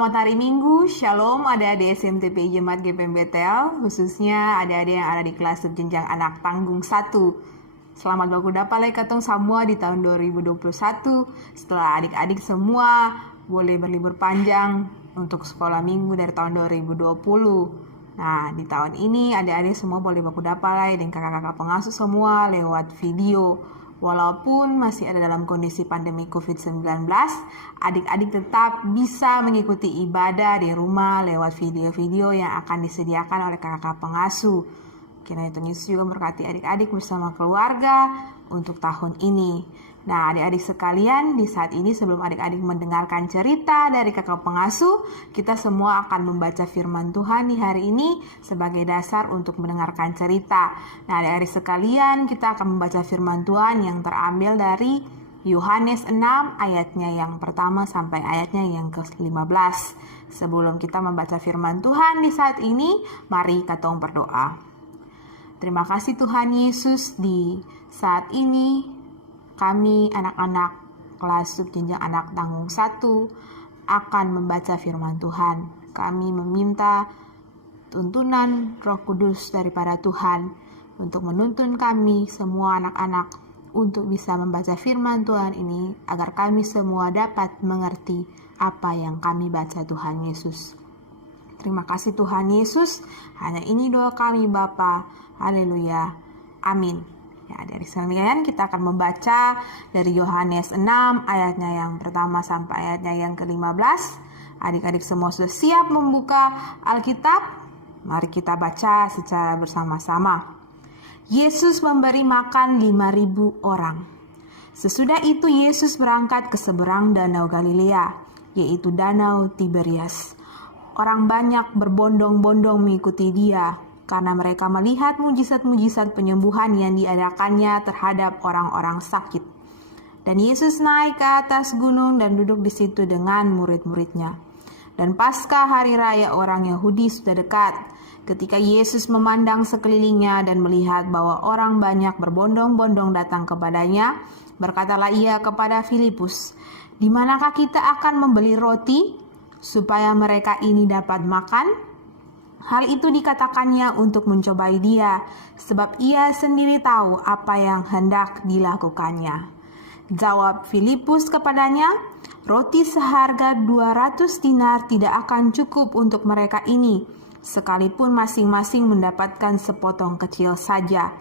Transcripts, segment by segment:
Selamat hari Minggu, Shalom adik-adik SMTP Jemaat GPMBTL, khususnya adik-adik yang ada di kelas jenjang anak tanggung 1. Selamat baku palai katong semua di tahun 2021. Setelah adik-adik semua boleh berlibur panjang untuk sekolah minggu dari tahun 2020. Nah, di tahun ini adik-adik semua boleh baku palai dengan kakak-kakak pengasuh semua lewat video. Walaupun masih ada dalam kondisi pandemi COVID-19, adik-adik tetap bisa mengikuti ibadah di rumah lewat video-video yang akan disediakan oleh kakak-kakak pengasuh. Kiranya Tuhan Yesus juga memberkati adik-adik bersama keluarga untuk tahun ini. Nah, adik-adik sekalian, di saat ini sebelum adik-adik mendengarkan cerita dari kakak pengasuh, kita semua akan membaca firman Tuhan di hari ini sebagai dasar untuk mendengarkan cerita. Nah, adik-adik sekalian, kita akan membaca firman Tuhan yang terambil dari Yohanes 6 ayatnya yang pertama sampai ayatnya yang ke-15. Sebelum kita membaca firman Tuhan di saat ini, mari kita berdoa. Terima kasih Tuhan Yesus, di saat ini kami anak-anak kelas jenjang anak tanggung 1 akan membaca firman Tuhan. Kami meminta tuntunan Roh Kudus daripada Tuhan untuk menuntun kami semua anak-anak untuk bisa membaca firman Tuhan ini agar kami semua dapat mengerti apa yang kami baca Tuhan Yesus. Terima kasih Tuhan Yesus. Hanya ini doa kami Bapa. Haleluya. Amin. Ya, dari sekalian kita akan membaca dari Yohanes 6 ayatnya yang pertama sampai ayatnya yang ke-15. Adik-adik semua sudah siap membuka Alkitab? Mari kita baca secara bersama-sama. Yesus memberi makan 5.000 orang. Sesudah itu Yesus berangkat ke seberang danau Galilea, yaitu danau Tiberias. Orang banyak berbondong-bondong mengikuti dia, karena mereka melihat mujizat-mujizat penyembuhan yang diadakannya terhadap orang-orang sakit. Dan Yesus naik ke atas gunung dan duduk di situ dengan murid-muridnya. Dan Paskah hari raya orang Yahudi sudah dekat. Ketika Yesus memandang sekelilingnya dan melihat bahwa orang banyak berbondong-bondong datang kepadanya, berkatalah ia kepada Filipus, "Di manakah kita akan membeli roti supaya mereka ini dapat makan?" Hal itu dikatakannya untuk mencobai dia, sebab ia sendiri tahu apa yang hendak dilakukannya. Jawab Filipus kepadanya, "Roti seharga 200 dinar tidak akan cukup untuk mereka ini, sekalipun masing-masing mendapatkan sepotong kecil saja."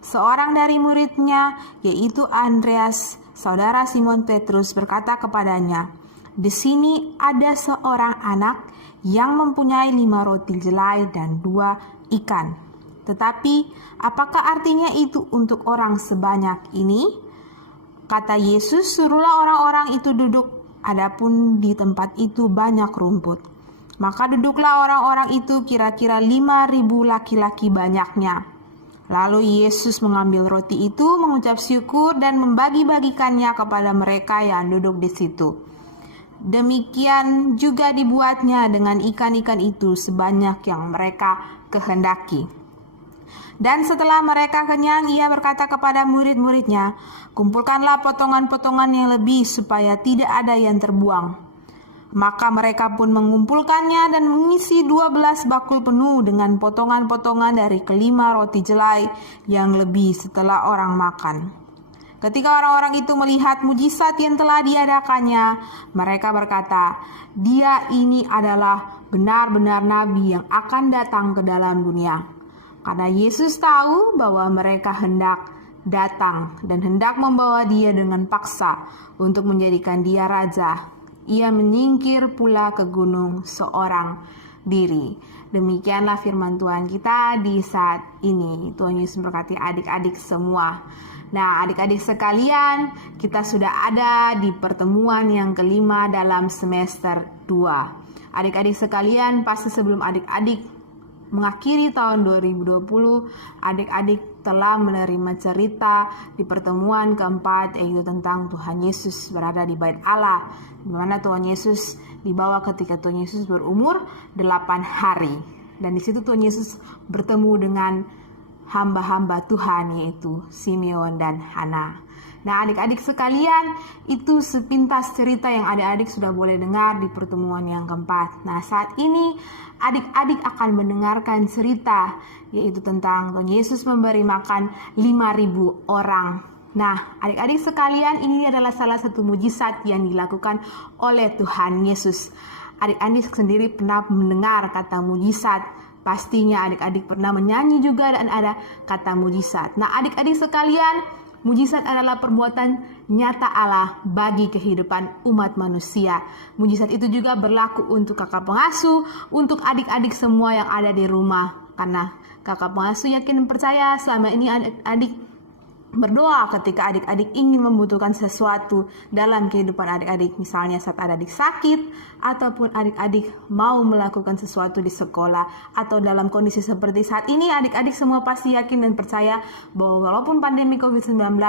Seorang dari muridnya, yaitu Andreas, saudara Simon Petrus, berkata kepadanya, "Di sini ada seorang anak yang mempunyai 5 roti jelai dan 2 ikan. Tetapi apakah artinya itu untuk orang sebanyak ini?" Kata Yesus, "Suruhlah orang-orang itu duduk, adapun di tempat itu banyak rumput." Maka duduklah orang-orang itu, kira-kira 5.000 laki-laki banyaknya. Lalu Yesus mengambil roti itu, mengucap syukur dan membagi-bagikannya kepada mereka yang duduk di situ. Demikian juga dibuatnya dengan ikan-ikan itu sebanyak yang mereka kehendaki. Dan setelah mereka kenyang, ia berkata kepada murid-muridnya, "Kumpulkanlah potongan-potongan yang lebih supaya tidak ada yang terbuang." Maka mereka pun mengumpulkannya dan mengisi 12 bakul penuh dengan potongan-potongan dari kelima roti jelai yang lebih setelah orang makan. Ketika orang-orang itu melihat mujizat yang telah diadakannya, mereka berkata, "Dia ini adalah benar-benar nabi yang akan datang ke dalam dunia." Karena Yesus tahu bahwa mereka hendak datang dan hendak membawa dia dengan paksa untuk menjadikan dia raja, ia menyingkir pula ke gunung seorang diri. Demikianlah firman Tuhan kita di saat ini. Tuhan Yesus memberkati adik-adik semua. Nah, adik-adik sekalian, kita sudah ada di pertemuan yang kelima dalam semester 2. Adik-adik sekalian, pasti sebelum adik-adik mengakhiri tahun 2020, adik-adik telah menerima cerita di pertemuan keempat, yaitu tentang Tuhan Yesus berada di Bait Allah, di mana Tuhan Yesus dibawa ketika Tuhan Yesus berumur 8 hari. Dan di situ Tuhan Yesus bertemu dengan hamba-hamba Tuhan, yaitu Simeon dan Hana. Nah, adik-adik sekalian, itu sepintas cerita yang adik-adik sudah boleh dengar di pertemuan yang keempat. Nah, saat ini adik-adik akan mendengarkan cerita, yaitu tentang Tuhan Yesus memberi makan 5.000 orang. Nah, adik-adik sekalian, ini adalah salah satu mujizat yang dilakukan oleh Tuhan Yesus. Adik-adik sendiri pernah mendengar kata mujizat. Pastinya adik-adik pernah menyanyi juga dan ada kata mujizat. Nah, adik-adik sekalian, mujizat adalah perbuatan nyata Allah bagi kehidupan umat manusia. Mujizat itu juga berlaku untuk kakak pengasuh, untuk adik-adik semua yang ada di rumah. Karena kakak pengasuh yakin percaya selama ini adik-adik berdoa ketika adik-adik ingin membutuhkan sesuatu dalam kehidupan adik-adik. Misalnya saat adik sakit, ataupun adik-adik mau melakukan sesuatu di sekolah, atau dalam kondisi seperti saat ini, adik-adik semua pasti yakin dan percaya bahwa walaupun pandemi COVID-19,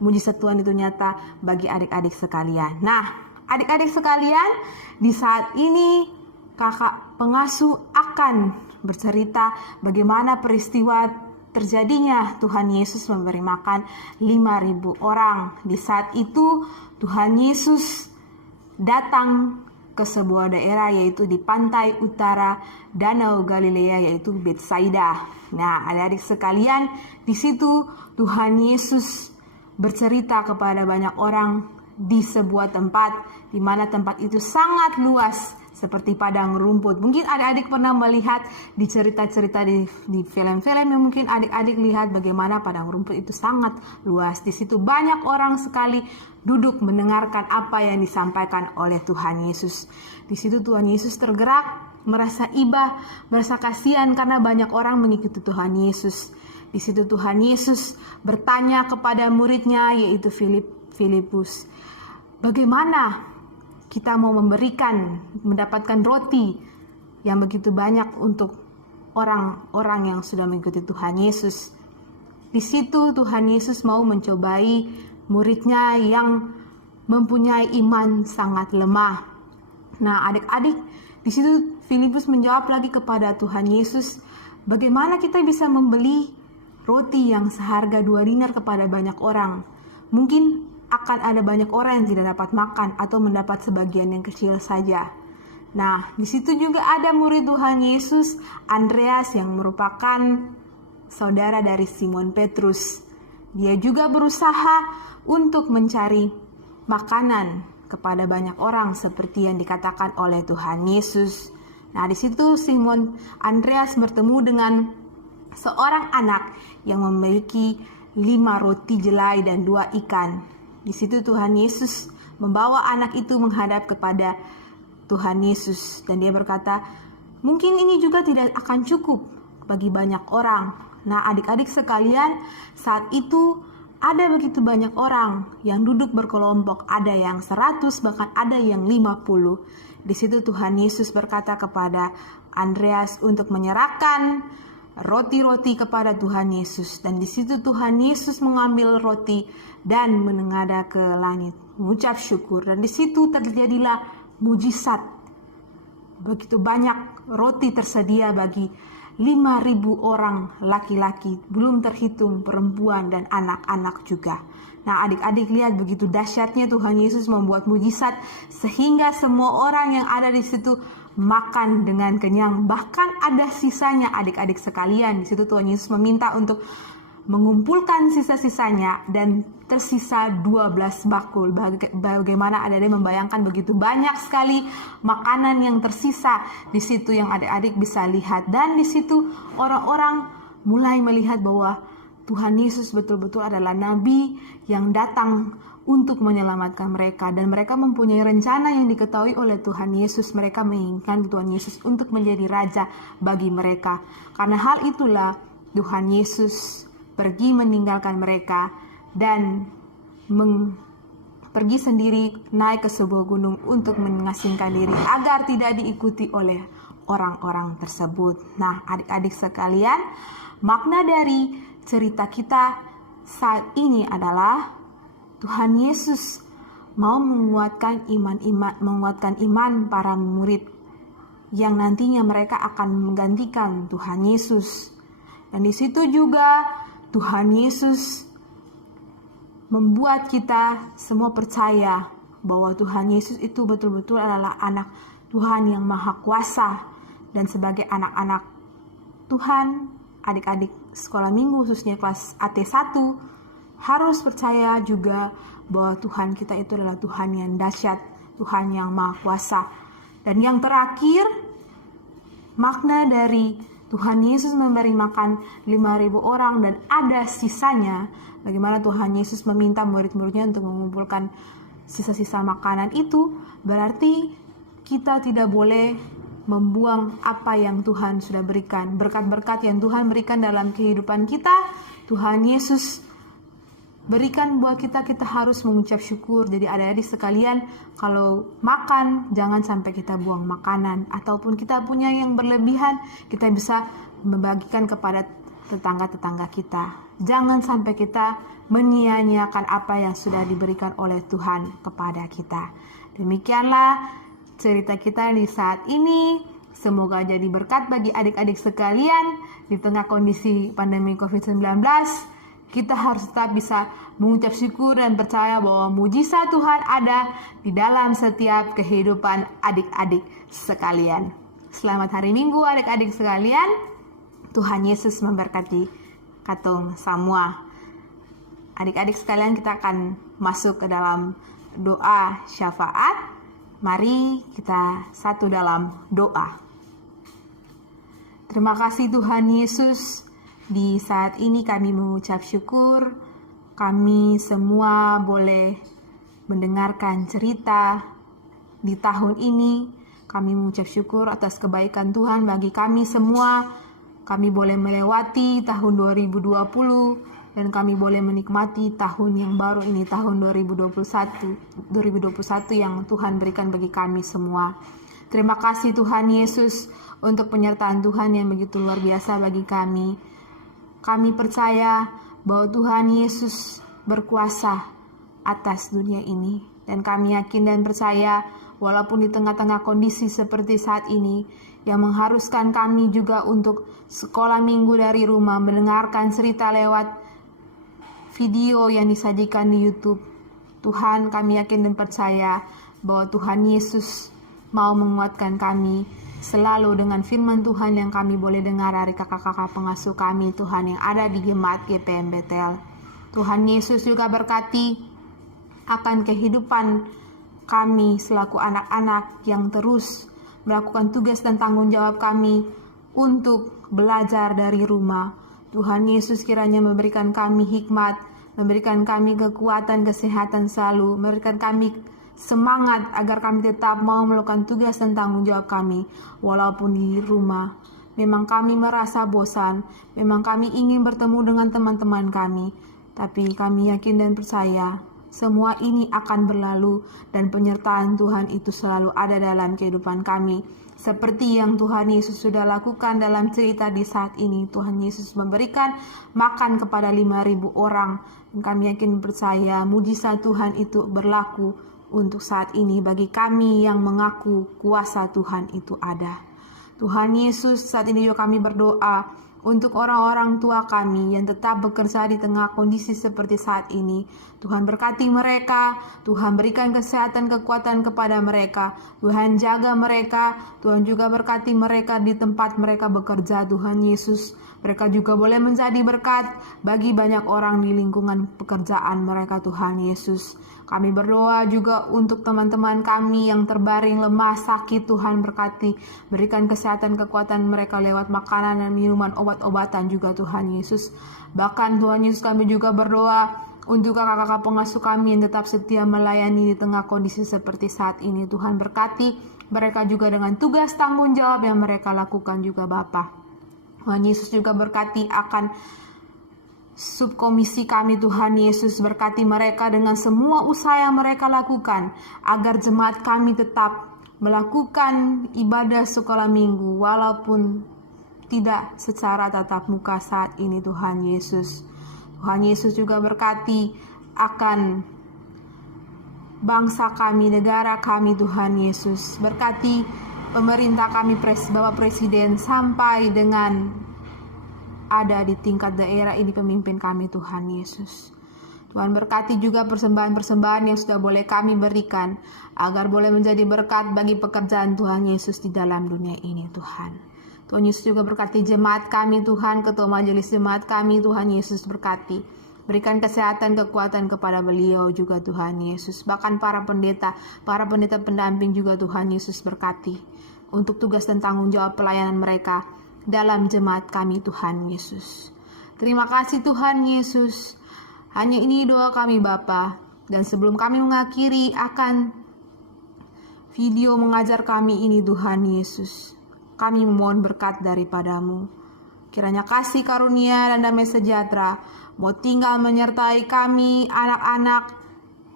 mujizat Tuhan itu nyata bagi adik-adik sekalian. Nah, adik-adik sekalian, di saat ini kakak pengasuh akan bercerita bagaimana peristiwa terjadinya Tuhan Yesus memberi makan 5.000 orang. Di saat itu Tuhan Yesus datang ke sebuah daerah, yaitu di pantai utara Danau Galilea, yaitu Betsaida. Nah, adik-adik sekalian, di situ Tuhan Yesus bercerita kepada banyak orang di sebuah tempat, di mana tempat itu sangat luas seperti padang rumput. Mungkin adik-adik pernah melihat di cerita-cerita di film-film yang mungkin adik-adik lihat bagaimana padang rumput itu sangat luas. Di situ banyak orang sekali duduk mendengarkan apa yang disampaikan oleh Tuhan Yesus. Di situ Tuhan Yesus tergerak, merasa iba, merasa kasihan karena banyak orang mengikuti Tuhan Yesus. Di situ Tuhan Yesus bertanya kepada muridnya, yaitu Filipus, bagaimana kita mau mendapatkan roti yang begitu banyak untuk orang-orang yang sudah mengikuti Tuhan Yesus. Di situ Tuhan Yesus mau mencobai muridnya yang mempunyai iman sangat lemah. Nah, adik-adik, di situ Filipus menjawab lagi kepada Tuhan Yesus, bagaimana kita bisa membeli roti yang seharga 2 dinar kepada banyak orang? Mungkin akan ada banyak orang yang tidak dapat makan atau mendapat sebagian yang kecil saja. Nah, di situ juga ada murid Tuhan Yesus, Andreas, yang merupakan saudara dari Simon Petrus. Dia juga berusaha untuk mencari makanan kepada banyak orang seperti yang dikatakan oleh Tuhan Yesus. Nah, di situ Andreas bertemu dengan seorang anak yang memiliki 5 roti jelai dan 2 ikan. Di situ Tuhan Yesus membawa anak itu menghadap kepada Tuhan Yesus, dan dia berkata, mungkin ini juga tidak akan cukup bagi banyak orang. Nah, adik-adik sekalian, saat itu ada begitu banyak orang yang duduk berkelompok, ada yang 100, bahkan ada yang 50. Di situ Tuhan Yesus berkata kepada Andreas untuk menyerahkan roti-roti kepada Tuhan Yesus, dan di situ Tuhan Yesus mengambil roti dan menengadah ke langit, mengucap syukur, dan di situ terjadilah mujizat. Begitu banyak roti tersedia bagi 5.000 orang laki-laki, belum terhitung perempuan dan anak-anak juga. Nah, adik-adik lihat begitu dahsyatnya Tuhan Yesus membuat mujizat sehingga semua orang yang ada di situ makan dengan kenyang. Bahkan ada sisanya, adik-adik sekalian. Di situ Tuhan Yesus meminta untuk mengumpulkan sisa-sisanya dan tersisa 12 bakul. Bagaimana adik-adik membayangkan begitu banyak sekali makanan yang tersisa di situ yang adik-adik bisa lihat. Dan di situ orang-orang mulai melihat bahwa Tuhan Yesus betul-betul adalah nabi yang datang untuk menyelamatkan mereka, dan mereka mempunyai rencana yang diketahui oleh Tuhan Yesus. Mereka menginginkan Tuhan Yesus untuk menjadi raja bagi mereka. Karena hal itulah Tuhan Yesus pergi meninggalkan mereka dan pergi sendiri naik ke sebuah gunung untuk mengasingkan diri agar tidak diikuti oleh orang-orang tersebut. Nah, adik-adik sekalian, makna dari cerita kita saat ini adalah Tuhan Yesus mau menguatkan iman para murid yang nantinya mereka akan menggantikan Tuhan Yesus. Dan di situ juga Tuhan Yesus membuat kita semua percaya bahwa Tuhan Yesus itu betul-betul adalah anak Tuhan yang maha kuasa. Dan sebagai anak-anak Tuhan, adik-adik sekolah minggu khususnya kelas AT1 harus percaya juga bahwa Tuhan kita itu adalah Tuhan yang dahsyat, Tuhan yang maha kuasa. Dan yang terakhir, makna dari Tuhan Yesus memberi makan 5.000 orang dan ada sisanya. Bagaimana Tuhan Yesus meminta murid-muridnya untuk mengumpulkan sisa-sisa makanan itu, berarti kita tidak boleh membuang apa yang Tuhan sudah berikan. Berkat-berkat yang Tuhan berikan dalam kehidupan kita, Tuhan Yesus berikan buat kita, kita harus mengucap syukur. Jadi adik-adik sekalian, kalau makan, jangan sampai kita buang makanan. Ataupun kita punya yang berlebihan, kita bisa membagikan kepada tetangga-tetangga kita. Jangan sampai kita menyia-nyiakan apa yang sudah diberikan oleh Tuhan kepada kita. Demikianlah cerita kita di saat ini. Semoga jadi berkat bagi adik-adik sekalian di tengah kondisi pandemi COVID-19. Kita harus tetap bisa mengucap syukur dan percaya bahwa mujizat Tuhan ada di dalam setiap kehidupan adik-adik sekalian. Selamat hari Minggu adik-adik sekalian. Tuhan Yesus memberkati katong semua. Adik-adik sekalian, kita akan masuk ke dalam doa syafaat. Mari kita satu dalam doa. Terima kasih Tuhan Yesus, di saat ini kami mengucap syukur. Kami semua boleh mendengarkan cerita di tahun ini. Kami mengucap syukur atas kebaikan Tuhan bagi kami semua. Kami boleh melewati tahun 2020 dan kami boleh menikmati tahun yang baru ini, tahun 2021 yang Tuhan berikan bagi kami semua. Terima kasih Tuhan Yesus untuk penyertaan Tuhan yang begitu luar biasa bagi kami. Kami percaya bahwa Tuhan Yesus berkuasa atas dunia ini. Dan kami yakin dan percaya walaupun di tengah-tengah kondisi seperti saat ini yang mengharuskan kami juga untuk sekolah minggu dari rumah, mendengarkan cerita lewat video yang disajikan di YouTube. Tuhan, kami yakin dan percaya bahwa Tuhan Yesus mau menguatkan kami selalu dengan firman Tuhan yang kami boleh dengar dari kakak-kakak pengasuh kami, Tuhan, yang ada di Jemaat GPM Bethel. Tuhan Yesus juga berkati akan kehidupan kami selaku anak-anak yang terus melakukan tugas dan tanggung jawab kami untuk belajar dari rumah. Tuhan Yesus kiranya memberikan kami hikmat, memberikan kami kekuatan, kesehatan selalu, memberikan kami semangat agar kami tetap mau melakukan tugas dan tanggung jawab kami walaupun di rumah. Memang kami merasa bosan, memang kami ingin bertemu dengan teman-teman kami, tapi kami yakin dan percaya semua ini akan berlalu dan penyertaan Tuhan itu selalu ada dalam kehidupan kami. Seperti yang Tuhan Yesus sudah lakukan dalam cerita di saat ini. Tuhan Yesus memberikan makan kepada 5.000 orang. Dan kami yakin percaya mujizat Tuhan itu berlaku untuk saat ini bagi kami yang mengaku kuasa Tuhan itu ada. Tuhan Yesus, saat ini juga kami berdoa untuk orang-orang tua kami yang tetap bekerja di tengah kondisi seperti saat ini. Tuhan berkati mereka, Tuhan berikan kesehatan, kekuatan kepada mereka, Tuhan jaga mereka, Tuhan juga berkati mereka di tempat mereka bekerja. Tuhan Yesus, mereka juga boleh menjadi berkat bagi banyak orang di lingkungan pekerjaan mereka. Tuhan Yesus, kami berdoa juga untuk teman-teman kami yang terbaring lemah, sakit. Tuhan berkati, berikan kesehatan, kekuatan mereka lewat makanan dan minuman, obat-obatan juga Tuhan Yesus. Bahkan Tuhan Yesus, kami juga berdoa untuk kakak-kakak pengasuh kami yang tetap setia melayani di tengah kondisi seperti saat ini. Tuhan berkati mereka juga dengan tugas tanggung jawab yang mereka lakukan juga Bapa. Tuhan Yesus juga berkati akan subkomisi kami. Tuhan Yesus berkati mereka dengan semua usaha yang mereka lakukan agar jemaat kami tetap melakukan ibadah sekolah minggu walaupun tidak secara tatap muka saat ini. Tuhan Yesus, Tuhan Yesus juga berkati akan bangsa kami, negara kami. Tuhan Yesus berkati pemerintah kami, Bapak Presiden, sampai dengan ada di tingkat daerah ini pemimpin kami Tuhan Yesus. Tuhan berkati juga persembahan-persembahan yang sudah boleh kami berikan, agar boleh menjadi berkat bagi pekerjaan Tuhan Yesus di dalam dunia ini Tuhan. Tuhan Yesus juga berkati jemaat kami Tuhan, ketua majelis jemaat kami Tuhan Yesus berkati. Berikan kesehatan, kekuatan kepada beliau juga Tuhan Yesus. Bahkan para pendeta pendamping juga Tuhan Yesus berkati. Untuk tugas dan tanggung jawab pelayanan mereka dalam jemaat kami Tuhan Yesus. Terima kasih Tuhan Yesus. Hanya ini doa kami Bapa. Dan sebelum kami mengakhiri akan video mengajar kami ini Tuhan Yesus, kami memohon berkat daripadamu. Kiranya kasih karunia dan damai sejahtera mau tinggal menyertai kami anak-anak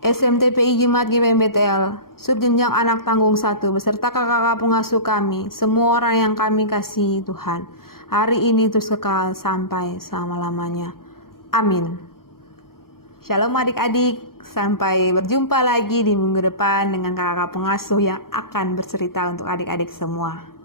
SMTPI Jemaat GPMBTL Subjenjang Anak Tanggung 1 beserta kakak-kakak pengasuh kami, semua orang yang kami kasihi Tuhan, hari ini terus kekal sampai selama-lamanya. Amin. Shalom adik-adik, sampai berjumpa lagi di minggu depan dengan kakak-kakak pengasuh yang akan bercerita untuk adik-adik semua.